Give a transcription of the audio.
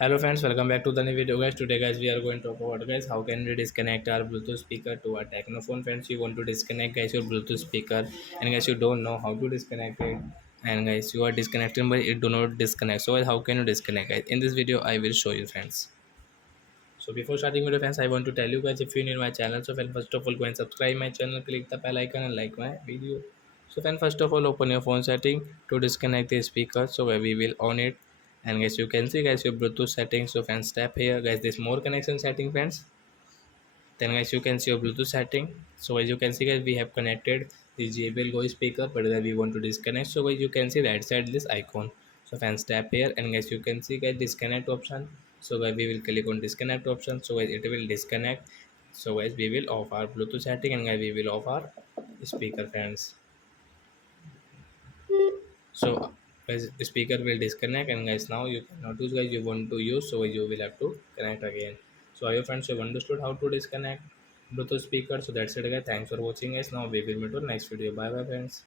Hello friends, welcome back to the new video guys. Today guys we are going to talk about guys how can we disconnect our Bluetooth speaker to our technophone. Friends, you want to disconnect guys your Bluetooth speaker and guys you don't know how to disconnect it, and guys you are disconnecting but it do not disconnect. So guys, how can you disconnect guys? In this video I will show you friends. So before starting video friends, I want to tell you guys, if you new my channel, so friend, first of all go and subscribe my channel, click the bell icon and like my video. So then first of all open your phone setting to disconnect the speaker. So where we will on it, and guys you can see guys your Bluetooth settings. So friends, tap here guys this more connection setting friends. Then guys you can see your Bluetooth setting. So as you can see guys, we have connected the JBL Go speaker, but then we want to disconnect. So guys you can see right side this icon. So fans tap here and guys you can see guys disconnect option. So guys we will click on disconnect option. So guys it will disconnect. So guys we will off our Bluetooth setting and guys we will off our speaker friends. So guys the speaker will disconnect, and guys now you cannot use guys you want to use. So you will have to connect again. So are your friends have understood how to disconnect Bluetooth speaker? So that's it guys, thanks for watching guys. Now we will meet on next video. Bye bye friends.